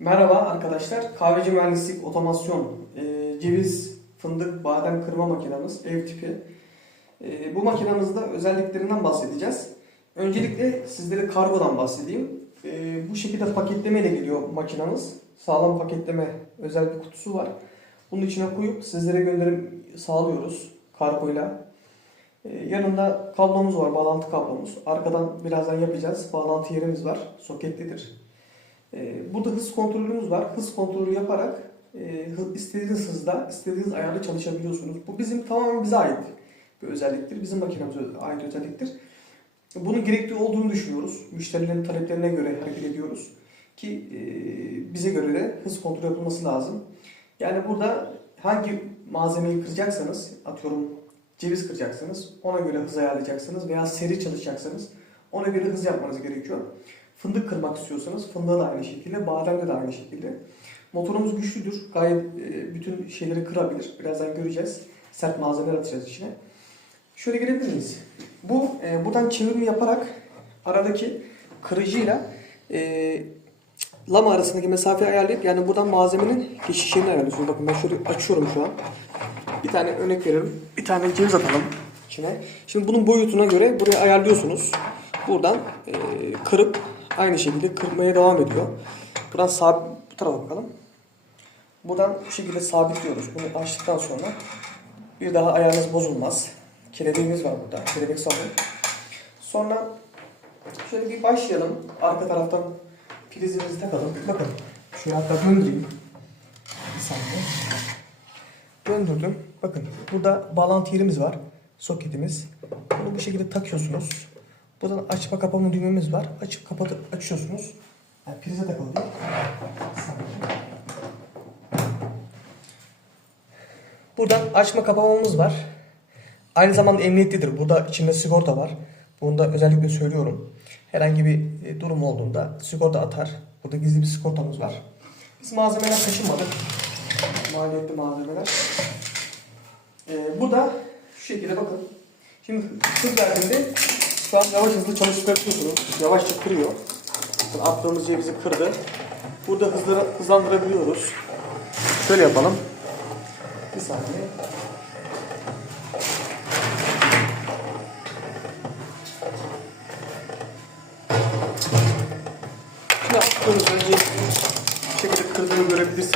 Merhaba arkadaşlar. Kahveci mühendislik otomasyon e, ceviz, fındık, badem kırma makinamız ev tipi. E, bu makinamızda özelliklerinden bahsedeceğiz. Öncelikle sizlere kargodan bahsedeyim. E, bu şekilde paketleme ile geliyor makinamız. Sağlam paketleme özel bir kutusu var. Bunun içine koyup sizlere gönderim sağlıyoruz kargoyla. E, yanında kablomuz var, bağlantı kablomuz. Arkadan birazdan yapacağız. Bağlantı yerimiz var, soketlidir. Ee, burada hız kontrolümüz var. Hız kontrolü yaparak e, istediğiniz hızda, istediğiniz ayarda çalışabiliyorsunuz. Bu bizim tamamen bize ait bir özelliktir. Bizim makinemize ait özelliktir. Bunun gerekli olduğunu düşünüyoruz. Müşterilerin taleplerine göre hareket ediyoruz. Ki e, bize göre de hız kontrolü yapılması lazım. Yani burada hangi malzemeyi kıracaksanız, atıyorum ceviz kıracaksınız, ona göre hız ayarlayacaksınız veya seri çalışacaksınız, ona göre hız yapmanız gerekiyor. Fındık kırmak istiyorsanız fındığı da aynı şekilde, bademde de aynı şekilde. Motorumuz güçlüdür. Gayet e, bütün şeyleri kırabilir. Birazdan göreceğiz. Sert malzemeler atacağız içine. Şöyle gelebilir miyiz? Bu e, buradan çevirme yaparak aradaki kırıcıyla e, lama arasındaki mesafeyi ayarlayıp yani buradan malzemenin geçiş yerini ayarlıyorsunuz. Bakın ben şöyle açıyorum şu an. Bir tane örnek veriyorum. Bir tane ceviz atalım içine. Şimdi bunun boyutuna göre buraya ayarlıyorsunuz. Buradan e, kırıp aynı şekilde kırmaya devam ediyor. Buradan sabit bu tarafa bakalım. Buradan bu şekilde sabitliyoruz. Bunu açtıktan sonra bir daha ayarınız bozulmaz. Kelebeğimiz var burada. Kelebek sabun. Sonra şöyle bir başlayalım. Arka taraftan prizimizi takalım. Bakın. Şöyle hatta döndüreyim. Bir saniye. Döndürdüm. Bakın burada bağlantı yerimiz var. Soketimiz. Bunu bu şekilde takıyorsunuz. Buradan açma kapama düğmemiz var. Açıp kapatıp açıyorsunuz. Yani prize takılı değil. Buradan açma kapamamız var. Aynı zamanda emniyetlidir. Burada içinde sigorta var. Bunu da özellikle söylüyorum. Herhangi bir e, durum olduğunda sigorta atar. Burada gizli bir sigortamız var. Biz malzemeler taşımadık. Maliyetli malzemeler. Ee, burada şu şekilde bakın. Şimdi hız verdiğinde şu an yavaş hızlı çalıştırabiliyorsunuz. Yavaşça kırıyor. Bakın attığımız cevizi kırdı. Burada hızları hızlandırabiliyoruz. Şöyle yapalım. Bir saniye. Şimdi attığımız önce şekilde kırdığını görebilirsiniz.